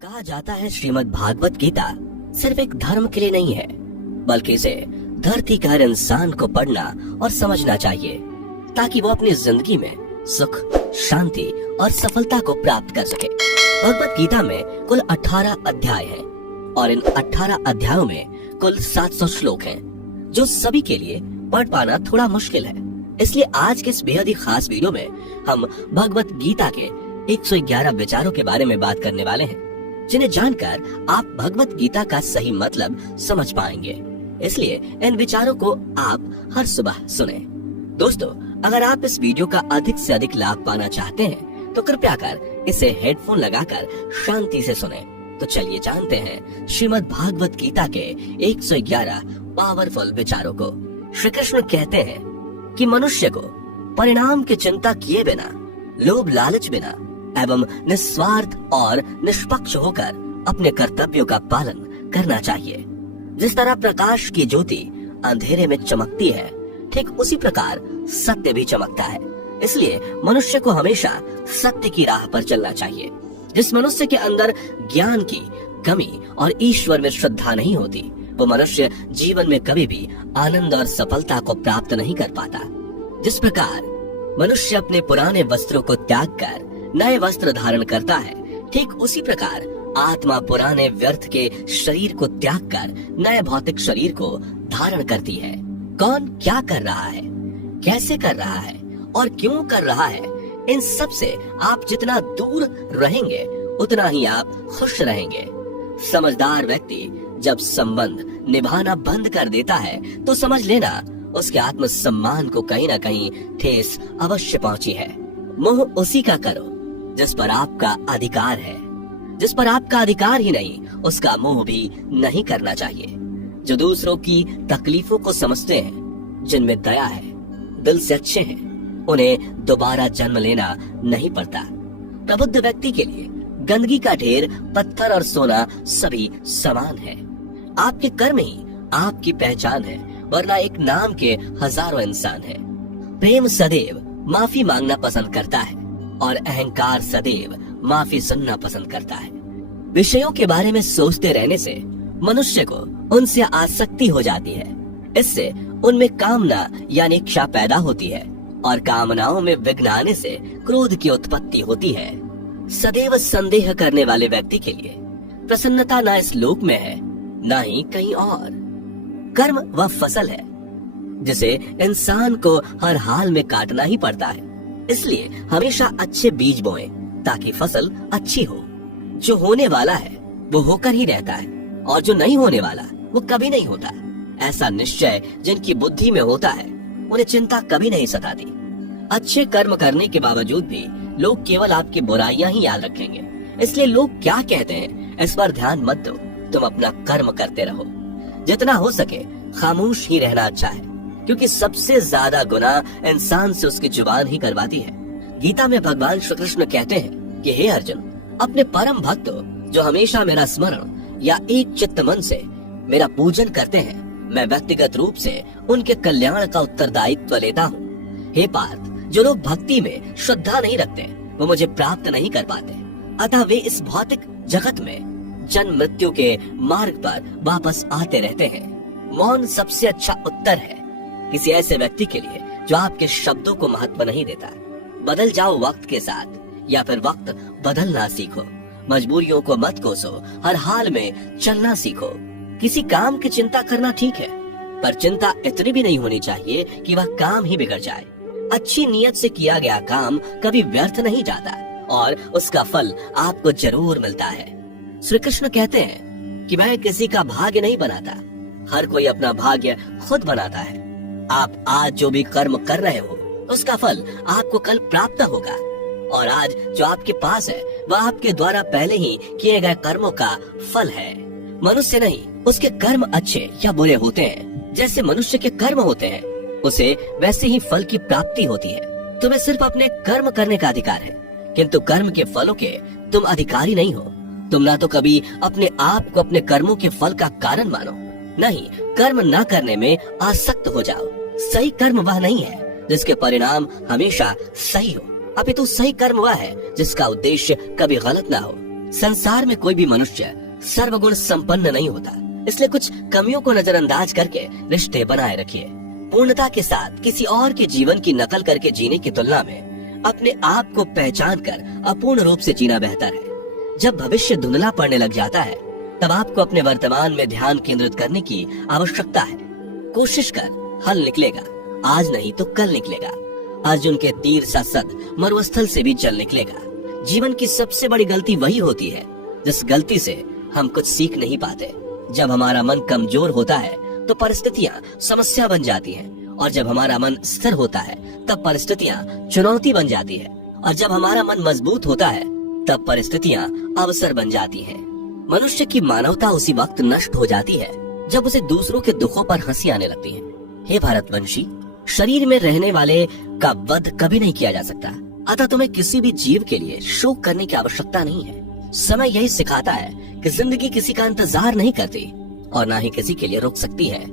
कहा जाता है श्रीमद् भागवत गीता सिर्फ एक धर्म के लिए नहीं है, बल्कि इसे धरती का हर इंसान को पढ़ना और समझना चाहिए ताकि वो अपनी जिंदगी में सुख, शांति और सफलता को प्राप्त कर सके। भगवत गीता में कुल 18 अध्याय हैं और इन 18 अध्यायों में कुल 700 श्लोक हैं, जो सभी के लिए पढ़ पाना थोड़ा मुश्किल है। इसलिए आज के इस बेहद ही खास वीडियो में हम भगवत गीता के 111 विचारों के बारे में बात करने वाले हैं, जिन्हें जानकर आप भगवत गीता का सही मतलब समझ पाएंगे। इसलिए इन विचारों को आप हर सुबह सुने। दोस्तों, अगर आप इस वीडियो का अधिक से अधिक लाभ पाना चाहते हैं तो कृपया कर इसे हेडफोन लगाकर शांति से सुने। तो चलिए जानते हैं श्रीमद् भागवत गीता के 111 पावरफुल विचारों को। श्री कृष्ण कहते हैं कि मनुष्य को परिणाम की चिंता किए बिना, लोभ लालच बिना एवं निस्वार्थ और निष्पक्ष होकर अपने कर्तव्यों का पालन करना चाहिए। जिस तरह प्रकाश की ज्योति अंधेरे में चमकती है, ठीक उसी प्रकार सत्य भी चमकता है। इसलिए मनुष्य को हमेशा सत्य की राह पर चलना चाहिए। जिस मनुष्य के अंदर ज्ञान की कमी और ईश्वर में श्रद्धा नहीं होती, वो मनुष्य जीवन में कभी भी आनंद और सफलता को प्राप्त नहीं कर पाता। जिस प्रकार मनुष्य अपने पुराने वस्त्रों को त्याग कर नए वस्त्र धारण करता है, ठीक उसी प्रकार आत्मा पुराने व्यर्थ के शरीर को त्याग कर नए भौतिक शरीर को धारण करती है। कौन क्या कर रहा है, कैसे कर रहा है और क्यों कर रहा है, इन सब से आप जितना दूर रहेंगे उतना ही आप खुश रहेंगे। समझदार व्यक्ति जब संबंध निभाना बंद कर देता है तो समझ लेना उसके आत्म सम्मान को कहीं न कहीं ठेस अवश्य पहुंची है। मोह उसी का करो जिस पर आपका अधिकार है। जिस पर आपका अधिकार ही नहीं, उसका मोह भी नहीं करना चाहिए। जो दूसरों की तकलीफों को समझते हैं, जिनमें दया है, दिल से अच्छे हैं, उन्हें दोबारा जन्म लेना नहीं पड़ता। प्रबुद्ध व्यक्ति के लिए गंदगी का ढेर, पत्थर और सोना सभी समान है। आपके कर्म ही आपकी पहचान है, वरना एक नाम के हजारों इंसान हैं। प्रेम सदैव माफी मांगना पसंद करता है और अहंकार सदैव माफी सुनना पसंद करता है। विषयों के बारे में सोचते रहने से मनुष्य को उनसे आसक्ति हो जाती है। इससे उनमें कामना यानी इच्छा पैदा होती है और कामनाओं में विघ्न आने से क्रोध की उत्पत्ति होती है। सदैव संदेह करने वाले व्यक्ति के लिए प्रसन्नता न इस लोक में है, न ही कहीं और। कर्म वह फसल है जिसे इंसान को हर हाल में काटना ही पड़ता है। इसलिए हमेशा अच्छे बीज बोएं ताकि फसल अच्छी हो। जो होने वाला है वो होकर ही रहता है और जो नहीं होने वाला वो कभी नहीं होता। ऐसा निश्चय जिनकी बुद्धि में होता है, उन्हें चिंता कभी नहीं सताती। अच्छे कर्म करने के बावजूद भी लोग केवल आपकी बुराइयां ही याद रखेंगे। इसलिए लोग क्या कहते हैं इस पर ध्यान मत दो, तुम अपना कर्म करते रहो। जितना हो सके खामोश ही रहना अच्छा है, क्योंकि सबसे ज्यादा गुनाह इंसान से उसकी जुबान ही करवाती है। गीता में भगवान श्री कृष्ण कहते हैं कि हे अर्जुन, अपने परम भक्त जो हमेशा मेरा स्मरण या एक चित्त मन से मेरा पूजन करते हैं, मैं व्यक्तिगत रूप से उनके कल्याण का उत्तरदायित्व लेता हूँ। हे पार्थ, जो लोग भक्ति में श्रद्धा नहीं रखते वो मुझे प्राप्त नहीं कर पाते, अतः वे इस भौतिक जगत में जन्म मृत्यु के मार्ग पर वापस आते रहते हैं। मौन सबसे अच्छा उत्तर है किसी ऐसे व्यक्ति के लिए जो आपके शब्दों को महत्व नहीं देता। बदल जाओ वक्त के साथ, या फिर वक्त बदलना सीखो। मजबूरियों को मत कोसो, हर हाल में चलना सीखो। किसी काम की चिंता करना ठीक है, पर चिंता इतनी भी नहीं होनी चाहिए कि वह काम ही बिगड़ जाए। अच्छी नीयत से किया गया काम कभी व्यर्थ नहीं जाता और उसका फल आपको जरूर मिलता है। श्री कृष्ण कहते हैं कि मैं किसी का भाग्य नहीं बनाता, हर कोई अपना भाग्य खुद बनाता है। आप आज जो भी कर्म कर रहे हो उसका फल आपको कल प्राप्त होगा, और आज जो आपके पास है वह आपके द्वारा पहले ही किए गए कर्मों का फल है। मनुष्य नहीं, उसके कर्म अच्छे या बुरे होते हैं, जैसे मनुष्य के कर्म होते हैं उसे वैसे ही फल की प्राप्ति होती है। तुम्हें सिर्फ अपने कर्म करने का अधिकार है, किंतु कर्म के फलों के तुम अधिकारी नहीं हो। तुम ना तो कभी अपने आप को अपने कर्मों के फल का कारण मानो, नहीं कर्म न करने में आसक्त हो जाओ। सही कर्म वह नहीं है जिसके परिणाम हमेशा सही हो, अपितु सही कर्म वह है जिसका उद्देश्य कभी गलत ना हो। संसार में कोई भी मनुष्य सर्वगुण संपन्न नहीं होता, इसलिए कुछ कमियों को नजरअंदाज करके रिश्ते बनाए रखिए। पूर्णता के साथ किसी और के जीवन की नकल करके जीने की तुलना में अपने आप को पहचान कर अपूर्ण रूप से जीना बेहतर है। जब भविष्य धुंधला पड़ने लग जाता है तब आपको अपने वर्तमान में ध्यान केंद्रित करने की आवश्यकता है। कोशिश कर, हल निकलेगा, आज नहीं तो कल निकलेगा। अर्जुन के तीर सा सद मरुस्थल से भी चल निकलेगा। जीवन की सबसे बड़ी गलती वही होती है जिस गलती से हम कुछ सीख नहीं पाते। जब हमारा मन कमजोर होता है तो परिस्थितियाँ समस्या बन जाती हैं, और जब हमारा मन स्थिर होता है तब परिस्थितियाँ चुनौती बन जाती है, और जब हमारा मन मजबूत होता है तब परिस्थितियाँ अवसर बन जाती हैं। मनुष्य की मानवता उसी वक्त नष्ट हो जाती है जब उसे दूसरों के दुखों पर हंसी आने लगती है। हे भारतवंशी, शरीर में रहने वाले का वध कभी नहीं किया जा सकता, अतः तुम्हें किसी भी जीव के लिए शोक करने की आवश्यकता नहीं है। समय यही सिखाता है कि जिंदगी किसी का इंतजार नहीं करती और ना ही किसी के लिए रुक सकती है।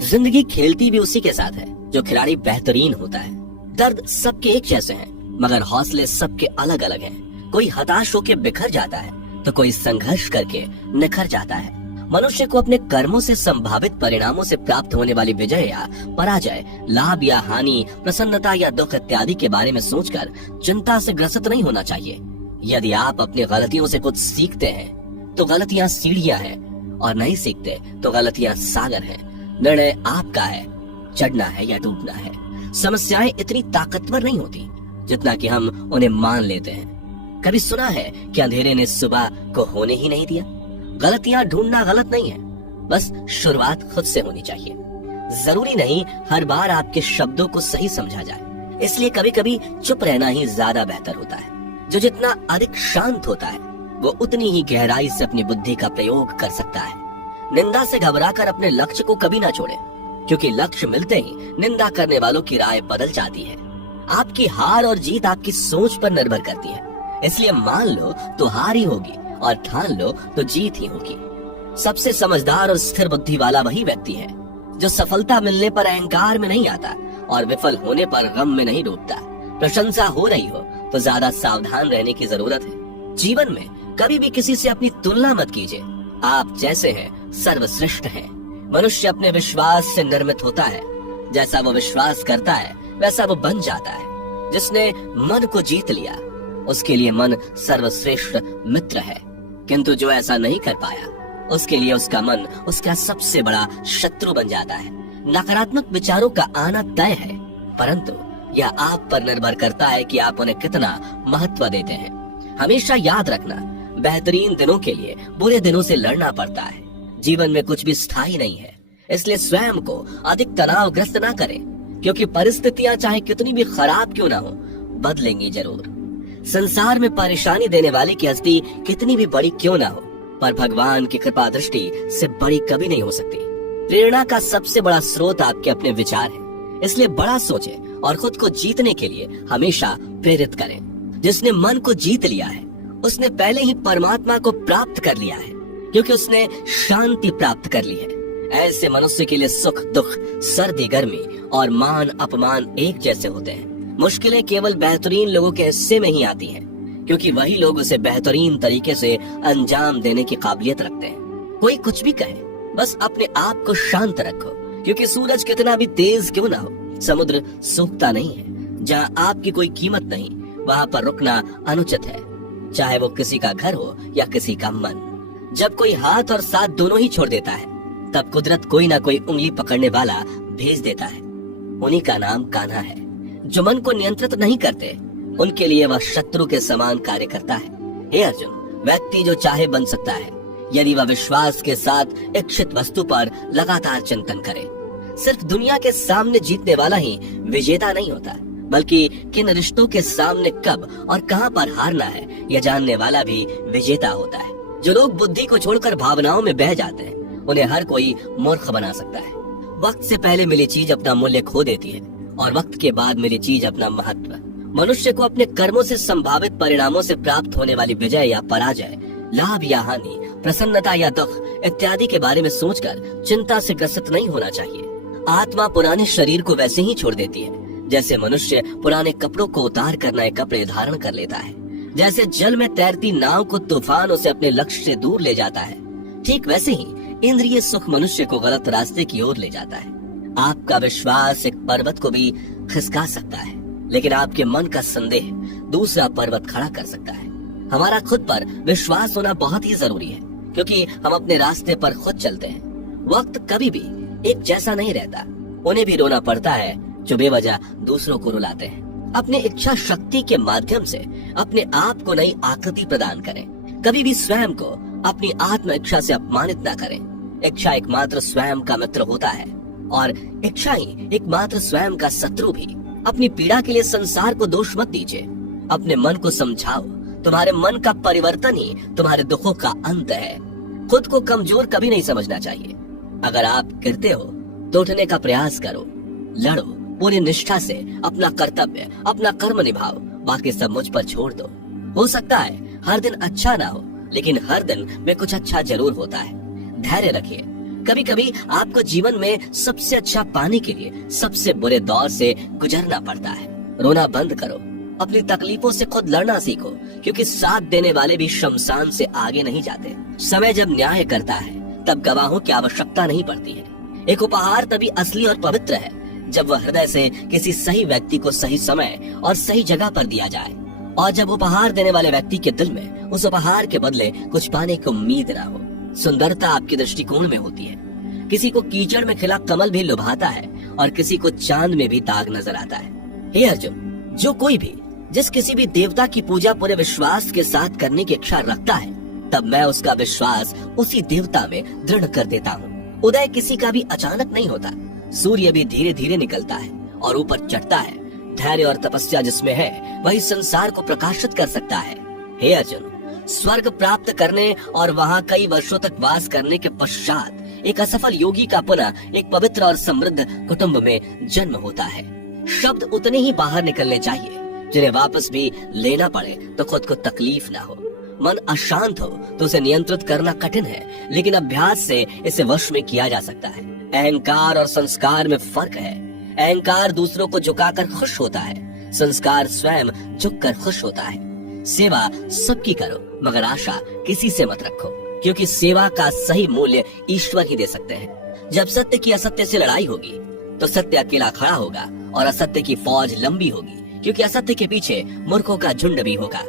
जिंदगी खेलती भी उसी के साथ है जो खिलाड़ी बेहतरीन होता है। दर्द सबके एक जैसे हैं, मगर हौसले सबके अलग अलग हैं। कोई हताश होकर बिखर जाता है तो कोई संघर्ष करके निखर जाता है। मनुष्य को अपने कर्मों से संभावित परिणामों से प्राप्त होने वाली विजय या पराजय, लाभ या हानि, प्रसन्नता या दुख इत्यादि के बारे में सोचकर चिंता से ग्रसित नहीं होना चाहिए। यदि आप अपनी गलतियों से कुछ सीखते हैं तो गलतियां सीढ़ियां हैं, और नहीं सीखते तो गलतियां सागर हैं। निर्णय आपका है, चढ़ना है या टूटना है। समस्याएं इतनी ताकतवर नहीं होती जितना कि हम उन्हें मान लेते हैं। कभी सुना है कि अंधेरे ने सुबह को होने ही नहीं दिया? गलतियां ढूंढना गलत नहीं है, बस शुरुआत खुद से होनी चाहिए। जरूरी नहीं हर बार आपके शब्दों को सही समझा जाए, इसलिए कभी कभी चुप रहना ही ज्यादा बेहतर होता है। जो जितना अधिक शांत होता है वो उतनी ही गहराई से अपनी बुद्धि का प्रयोग कर सकता है। निंदा से घबराकर अपने लक्ष्य को कभी ना छोड़ें, क्योंकि लक्ष्य मिलते ही निंदा करने वालों की राय बदल जाती है। आपकी हार और जीत आपकी सोच पर निर्भर करती है, इसलिए मान लो तो हार ही होगी और ठान लो तो जीत ही होगी। सबसे समझदार और स्थिर बुद्धि वाला वही व्यक्ति है जो सफलता मिलने पर अहंकार में नहीं आता और विफल होने पर गम में नहीं डूबता। प्रशंसा हो रही हो तो ज्यादा सावधान रहने की जरूरत है। जीवन में कभी भी किसी से अपनी तुलना मत कीजिए। आप जैसे हैं सर्वश्रेष्ठ हैं। मनुष्य अपने विश्वास से निर्मित होता है। जैसा वो विश्वास करता है वैसा वो बन जाता है। जिसने मन को जीत लिया उसके लिए मन सर्वश्रेष्ठ मित्र है, किंतु जो ऐसा नहीं कर पाया उसके लिए उसका मन उसका सबसे बड़ा शत्रु बन जाता है। नकारात्मक विचारों का आना तय है, परंतु यह आप पर निर्भर करता है कि आप उन्हें कितना महत्व देते हैं। हमेशा याद रखना, बेहतरीन दिनों के लिए बुरे दिनों से लड़ना पड़ता है। जीवन में कुछ भी स्थायी नहीं है, इसलिए स्वयं को अधिक तनावग्रस्त ना करें, क्योंकि परिस्थितियां चाहे कितनी भी खराब क्यों ना हो, बदलेंगी जरूर। संसार में परेशानी देने वाले की हस्ती कितनी भी बड़ी क्यों ना हो, पर भगवान की कृपा दृष्टि से बड़ी कभी नहीं हो सकती। प्रेरणा का सबसे बड़ा स्रोत आपके अपने विचार है, इसलिए बड़ा सोचें और खुद को जीतने के लिए हमेशा प्रेरित करें। जिसने मन को जीत लिया है उसने पहले ही परमात्मा को प्राप्त कर लिया है, क्योंकि उसने शांति प्राप्त कर ली है। ऐसे मनुष्य के लिए सुख दुख, सर्दी गर्मी और मान अपमान एक जैसे होते हैं। मुश्किलें केवल बेहतरीन लोगों के हिस्से में ही आती हैं, क्योंकि वही लोग उसे बेहतरीन तरीके से अंजाम देने की काबिलियत रखते हैं। कोई कुछ भी कहे, बस अपने आप को शांत रखो, क्योंकि सूरज कितना भी तेज क्यों ना हो, समुद्र सूखता नहीं है। जहाँ आपकी कोई कीमत नहीं वहाँ पर रुकना अनुचित है, चाहे वो किसी का घर हो या किसी का मन। जब कोई हाथ और साथ दोनों ही छोड़ देता है तब कुदरत कोई ना कोई उंगली पकड़ने वाला भेज देता है। उन्हीं का नाम कान्हा है। जो मन को नियंत्रित नहीं करते उनके लिए वह शत्रु के समान कार्य करता है। हे अर्जुन, व्यक्ति जो चाहे बन सकता है यदि वह विश्वास के साथ इच्छित वस्तु पर लगातार चिंतन करे। सिर्फ दुनिया के सामने जीतने वाला ही विजेता नहीं होता, बल्कि किन रिश्तों के सामने कब और कहां पर हारना है यह जानने वाला भी विजेता होता है। जो लोग बुद्धि को छोड़कर भावनाओं में बह जाते हैं उन्हें हर कोई मूर्ख बना सकता है। वक्त से पहले मिली चीज अपना मूल्य खो देती है और वक्त के बाद मिली चीज अपना महत्व। मनुष्य को अपने कर्मों से संभावित परिणामों से प्राप्त होने वाली विजय या पराजय, लाभ या हानि, प्रसन्नता या दुख इत्यादि के बारे में सोचकर चिंता से ग्रसित नहीं होना चाहिए। आत्मा पुराने शरीर को वैसे ही छोड़ देती है जैसे मनुष्य पुराने कपड़ों को उतार कर नए कपड़े धारण कर लेता है। जैसे जल में तैरती नाव को तूफान उसे अपने लक्ष्य से दूर ले जाता है, ठीक वैसे ही इंद्रिय सुख मनुष्य को गलत रास्ते की ओर ले जाता है। आपका विश्वास एक पर्वत को भी खिसका सकता है, लेकिन आपके मन का संदेह दूसरा पर्वत खड़ा कर सकता है। हमारा खुद पर विश्वास होना बहुत ही जरूरी है, क्योंकि हम अपने रास्ते पर खुद चलते हैं। वक्त कभी भी एक जैसा नहीं रहता। उन्हें भी रोना पड़ता है जो बेवजह दूसरों को रुलाते हैं। अपने इच्छा शक्ति के माध्यम से अपने आप को नई आकृति प्रदान करें। कभी भी स्वयं को अपनी आत्म इच्छा से अपमानित न करें। इच्छा एकमात्र स्वयं का मित्र होता है और इच्छा ही एकमात्र स्वयं का शत्रु भी। अपनी पीड़ा के लिए संसार को दोष मत दीजिए। अपने मन को समझाओ। तुम्हारे मन का परिवर्तन ही तुम्हारे दुखों का अंत है। खुद को कमजोर कभी नहीं समझना चाहिए। अगर आप गिरते हो तो उठने का प्रयास करो, लड़ो, पूरी निष्ठा से अपना कर्तव्य, अपना कर्म निभाओ। बाकी सब मुझ पर छोड़ दो। हो सकता है हर दिन अच्छा ना हो, लेकिन हर दिन में कुछ अच्छा जरूर होता है। धैर्य रखिए। कभी कभी आपको जीवन में सबसे अच्छा पाने के लिए सबसे बुरे दौर से गुजरना पड़ता है। रोना बंद करो। अपनी तकलीफों से खुद लड़ना सीखो, क्योंकि साथ देने वाले भी शमशान से आगे नहीं जाते। समय जब न्याय करता है तब गवाहों की आवश्यकता नहीं पड़ती है। एक उपहार तभी असली और पवित्र है जब वह हृदय से किसी सही व्यक्ति को सही समय और सही जगह पर दिया जाए, और जब उपहार देने वाले व्यक्ति के दिल में उस उपहार के बदले कुछ पाने की उम्मीद ना हो। सुंदरता आपके दृष्टिकोण में होती है। किसी को कीचड़ में खिला कमल भी लुभाता है और किसी को चांद में भी दाग नजर आता है। हे अर्जुन, जो कोई भी जिस किसी भी देवता की पूजा पूरे विश्वास के साथ करने की इच्छा रखता है, तब मैं उसका विश्वास उसी देवता में दृढ़ कर देता हूँ। उदय किसी का भी अचानक नहीं होता। सूर्य भी धीरे धीरे निकलता है और ऊपर चढ़ता है। धैर्य और तपस्या जिसमें है वही संसार को प्रकाशित कर सकता है। हे अर्जुन, स्वर्ग प्राप्त करने और वहाँ कई वर्षों तक वास करने के पश्चात एक असफल योगी का पुनः एक पवित्र और समृद्ध कुटुंब में जन्म होता है। शब्द उतने ही बाहर निकलने चाहिए जिन्हें वापस भी लेना पड़े तो खुद को तकलीफ ना हो। मन अशांत हो तो उसे नियंत्रित करना कठिन है, लेकिन अभ्यास से इसे वश में किया जा सकता है। अहंकार और संस्कार में फर्क है। अहंकार दूसरों को झुकाकर खुश होता है, संस्कार स्वयं झुककर खुश होता है। सेवा सबकी करो, मगर आशा किसी से मत रखो, क्योंकि सेवा का सही मूल्य ईश्वर ही दे सकते हैं। जब सत्य की असत्य से लड़ाई होगी तो सत्य अकेला खड़ा होगा और असत्य की फौज लंबी होगी, क्योंकि असत्य के पीछे मूर्खों का झुंड भी होगा।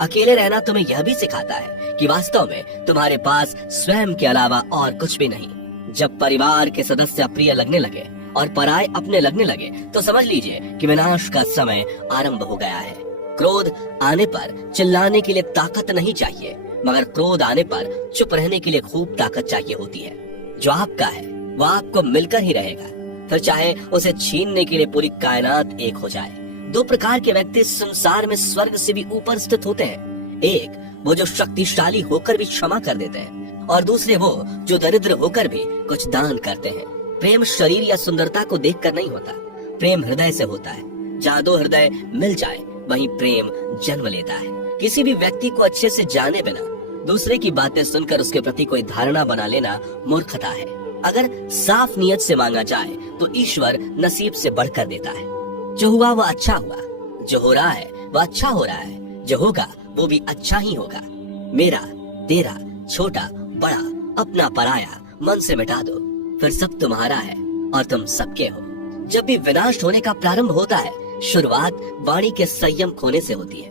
अकेले रहना तुम्हें यह भी सिखाता है कि वास्तव में तुम्हारे पास स्वयं के अलावा और कुछ भी नहीं। जब परिवार के सदस्य अप्रिय लगने लगे और पराये अपने लगने लगे तो समझ लीजिए कि विनाश का समय आरंभ हो गया है। क्रोध आने पर चिल्लाने के लिए ताकत नहीं चाहिए, मगर क्रोध आने पर चुप रहने के लिए खूब ताकत चाहिए होती है। जो आपका है वह आपको मिलकर ही रहेगा, फिर चाहे उसे छीनने के लिए पूरी कायनात एक हो जाए। दो प्रकार के व्यक्ति संसार में स्वर्ग से भी ऊपर स्थित होते हैं। एक वो जो शक्तिशाली होकर भी क्षमा कर देते हैं, और दूसरे वो जो दरिद्र होकर भी कुछ दान करते हैं। प्रेम शरीर या सुंदरता को देखकर नहीं होता, प्रेम हृदय से होता है। जहाँ दो हृदय मिल जाए वहीं प्रेम जन्म लेता है। किसी भी व्यक्ति को अच्छे से जाने बिना दूसरे की बातें सुनकर उसके प्रति कोई धारणा बना लेना मूर्खता है। अगर साफ नियत से मांगा जाए तो ईश्वर नसीब से बढ़कर देता है। जो हुआ वह अच्छा हुआ, जो हो रहा है वह अच्छा हो रहा है, जो होगा वो भी अच्छा ही होगा। मेरा, तेरा, छोटा, बड़ा, अपना, पराया मन से मिटा दो, फिर सब तुम्हारा है और तुम सबके हो। जब भी विनाश होने का प्रारंभ होता है, शुरुआत वाणी के संयम खोने से होती है।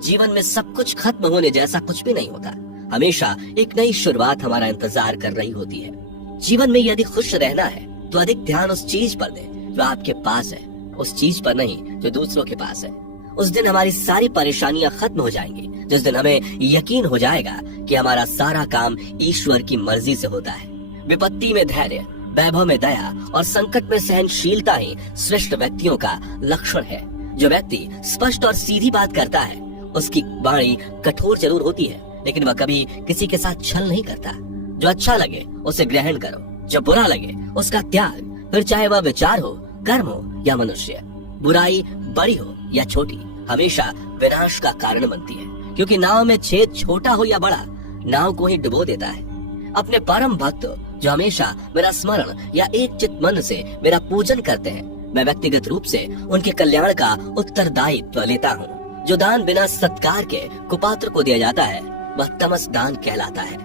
जीवन में सब कुछ खत्म होने जैसा कुछ भी नहीं होता। हमेशा एक नई शुरुआत हमारा इंतजार कर रही होती है। जीवन में यदि खुश रहना है तो अधिक ध्यान उस चीज पर दें जो आपके पास है, उस चीज पर नहीं जो दूसरों के पास है। उस दिन हमारी सारी परेशानियां खत्म हो जाएंगी, जिस दिन हमें यकीन हो जाएगा कि हमारा सारा काम ईश्वर की मर्जी से होता है। विपत्ति में धैर्य, वैभव में दया और संकट में सहनशीलता ही श्रेष्ठ व्यक्तियों का लक्षण है। जो व्यक्ति स्पष्ट और सीधी बात करता है उसकी वाणी कठोर जरूर होती है, लेकिन वह कभी किसी के साथ छल नहीं करता। जो अच्छा लगे उसे ग्रहण करो, जो बुरा लगे उसका त्याग, फिर चाहे वह विचार हो, कर्म हो या मनुष्य। बुराई बड़ी हो या छोटी हमेशा विनाश का कारण बनती है, क्योंकि नाव में छेद छोटा हो या बड़ा नाव को ही डुबो देता है। अपने परम भक्त जो हमेशा मेरा स्मरण या एक चित मन से मेरा पूजन करते हैं, मैं व्यक्तिगत रूप से उनके कल्याण का उत्तरदायित्व लेता हूँ। जो दान बिना सत्कार के कुपात्र को दिया जाता है वह तमस दान कहलाता है।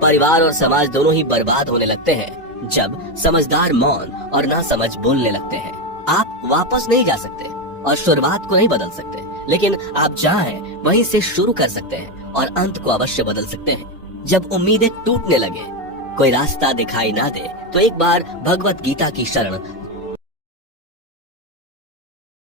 परिवार और समाज दोनों ही बर्बाद होने लगते हैं जब समझदार मौन और ना समझ बोलने लगते हैं। आप वापस नहीं जा सकते और शुरुआत को नहीं बदल सकते, लेकिन आप जहाँ हैं वहीं से शुरू कर सकते हैं और अंत को अवश्य बदल सकते हैं। जब उम्मीदें टूटने लगे, कोई रास्ता दिखाई ना दे, तो एक बार भगवत गीता की शरण